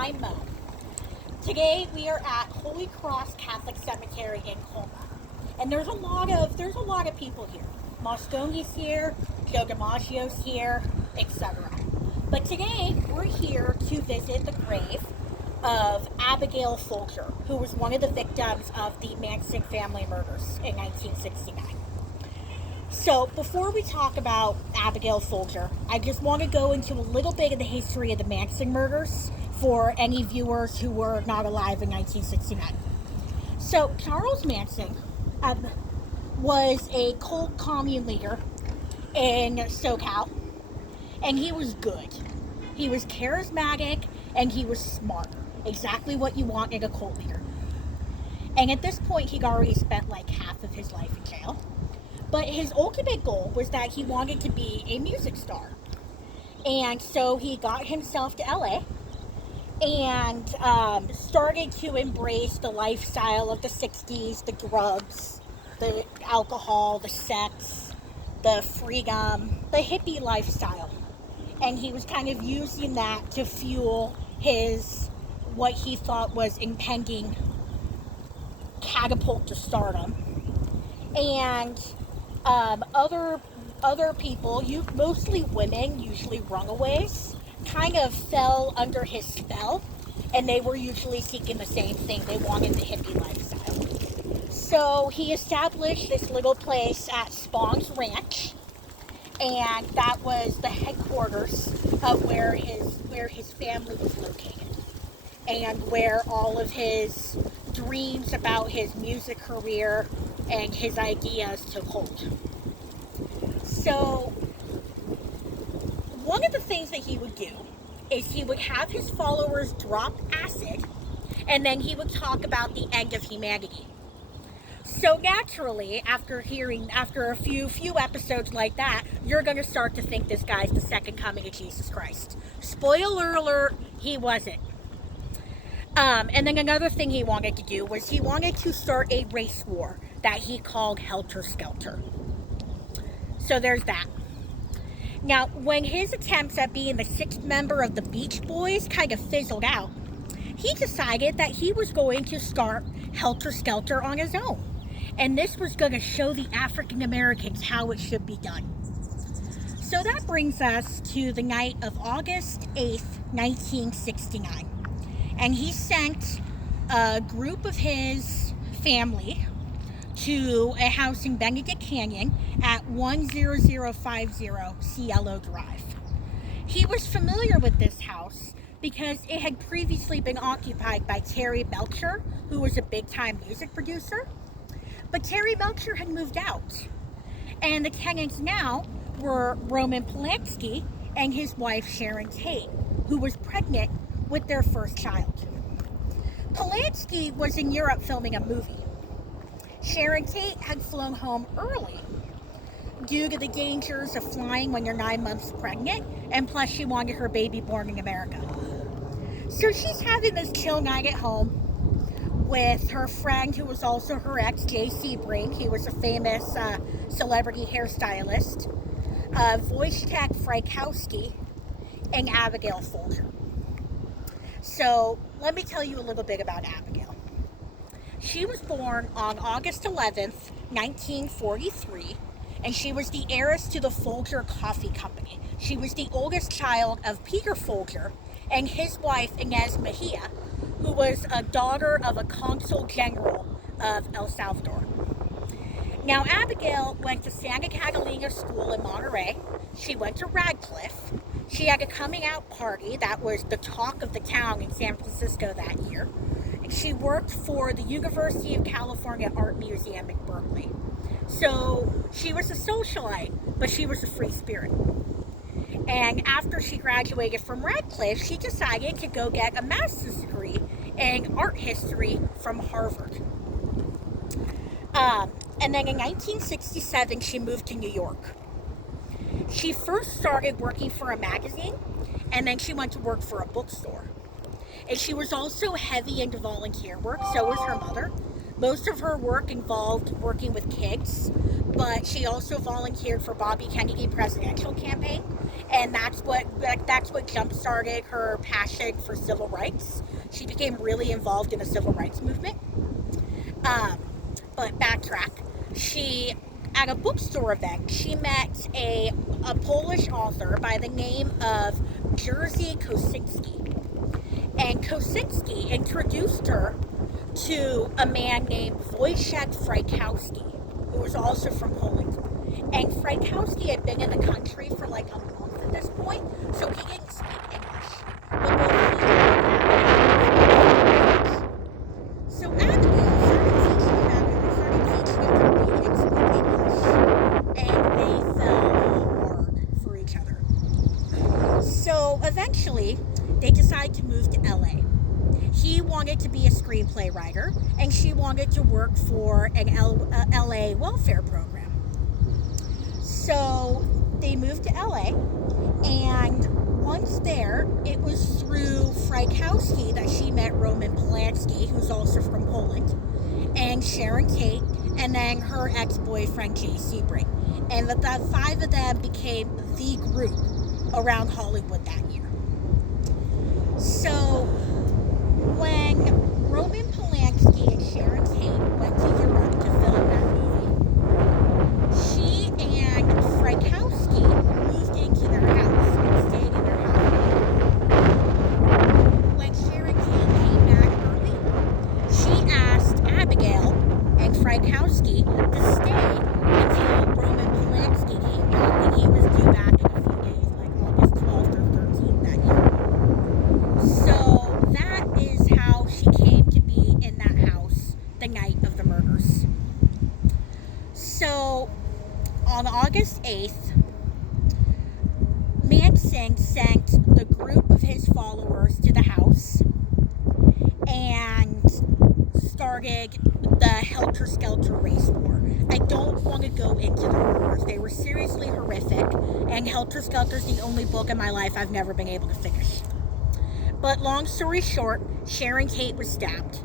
I'm Mo. Today we are at Holy Cross Catholic Cemetery in Colma. And there's a lot of people here. Mosconi's here, Joe DiMaggio's here, etc. But today we're here to visit the grave of Abigail Folger, who was one of the victims of the Manson family murders in 1969. So before we talk about Abigail Folger, I just want to go into a little bit of the history of the Manson murders for any viewers who were not alive in 1969. So Charles Manson was a cult commune leader in SoCal, and he was good. He was charismatic, and he was smart. Exactly what you want in a cult leader. And at this point, he'd already spent like half of his life in jail. But his ultimate goal was that he wanted to be a music star. And so he got himself to LA and started to embrace the lifestyle of the 60s, the drugs, the alcohol, the sex, the freedom, the hippie lifestyle. And he was kind of using that to fuel what he thought was impending catapult to stardom. And other people, mostly women, usually runaways, kind of fell under his spell, and they were usually seeking the same thing. They wanted the hippie lifestyle. So he established this little place at Spong's Ranch, and that was the headquarters of where his family was located, and where all of his dreams about his music career and his ideas took hold. So one of the things that he would do is he would have his followers drop acid, and then he would talk about the end of humanity. So naturally, after a few episodes like that, you're going to start to think this guy's the second coming of Jesus Christ. Spoiler alert, he wasn't. And then another thing he wanted to do was he wanted to start a race war that he called Helter Skelter. So there's that. Now, when his attempts at being the sixth member of the Beach Boys kind of fizzled out, he decided that he was going to start Helter Skelter on his own. And this was going to show the African Americans how it should be done. So that brings us to the night of August 8th, 1969. And he sent a group of his family to a house in Benedict Canyon at 10050 Cielo Drive. He was familiar with this house because it had previously been occupied by Terry Melcher, who was a big-time music producer. But Terry Melcher had moved out, and the tenants now were Roman Polanski and his wife Sharon Tate, who was pregnant with their first child. Polanski was in Europe filming a movie. Sharon Tate had flown home early due to the dangers of flying when you're 9 months pregnant, and plus she wanted her baby born in America. So she's having this chill night at home with her friend, who was also her ex, Jay Sebring. He was a famous celebrity hairstylist, Wojciech Frykowski, and Abigail Folger. So let me tell you a little bit about Abigail. She was born on August 11th, 1943, and she was the heiress to the Folger Coffee Company. She was the oldest child of Peter Folger and his wife, Inez Mejia, who was a daughter of a consul general of El Salvador. Now, Abigail went to Santa Catalina School in Monterey. She went to Radcliffe. She had a coming out party that was the talk of the town in San Francisco that year. And she worked for the University of California Art Museum in Berkeley. So she was a socialite, but she was a free spirit. And after she graduated from Radcliffe, she decided to go get a master's degree in art history from Harvard. And then in 1967, she moved to New York. She first started working for a magazine, and then she went to work for a bookstore. And she was also heavy into volunteer work, so was her mother. Most of her work involved working with kids, but she also volunteered for Bobby Kennedy presidential campaign, and that's what jump started her passion for civil rights. She became really involved in the civil rights movement. Um, but backtrack, she at a bookstore event she met a Polish author by the name of Jerzy Kosinski, and Kosinski introduced her to a man named Wojciech Frykowski, who was also from Poland. And Frykowski had been in the country for like a month at this point, so he didn't speak English. But both he and so Abigail started teaching him to read and speak English, and they fell hard for each other. So eventually, they decided to move to LA. He wanted to be a screenplay writer, and she wanted to work for an LA welfare program. So they moved to LA, and once there, it was through Frykowski that she met Roman Polanski, who's also from Poland, and Sharon Tate, and then her ex-boyfriend Jay Sebring. And the five of them became the group around Hollywood that year. So when Roman Polanski and Sharon Tate went to Europe to film that movie, she and Frykowski moved into their house and stayed in their house. When Sharon Tate came back early, she asked Abigail and Frykowski to stay until Roman Polanski came back, and he was due back in a few days, like August 12th or 13th that year. So that is how she came to be in that house the night of the murders. So on August 8th, Manson sent the group of his followers to the house and started the helter-skelter race war. I don't want to go into the murders. They were seriously horrific, and Helter-Skelter is the only book in my life I've never been able to finish. But long story short, Sharon Tate was stabbed.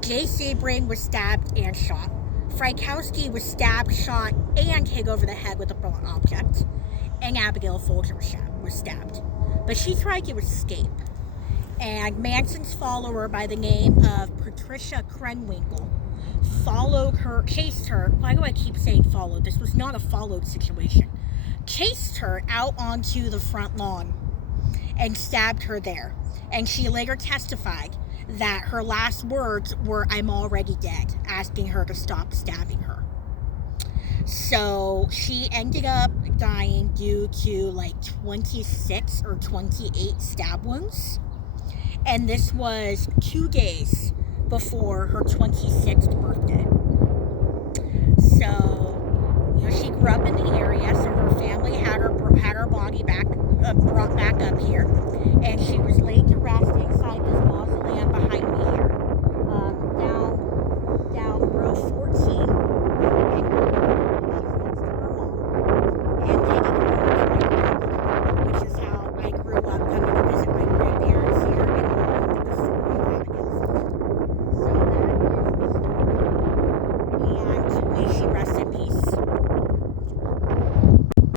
Jay Sebring was stabbed and shot. Frykowski was stabbed, shot, and hit over the head with a blunt object. And Abigail Folger was stabbed. But she tried to escape. And Manson's follower by the name of Patricia Krenwinkel followed her, chased her. Why do I keep saying followed? This was not a followed situation. Chased her out onto the front lawn and stabbed her there. And she later testified that her last words were, "I'm already dead," asking her to stop stabbing her. So she ended up dying due to like 26 or 28 stab wounds. And this was 2 days before her 26th birthday. So, she grew up in the area, so her family had her body brought back up here, and she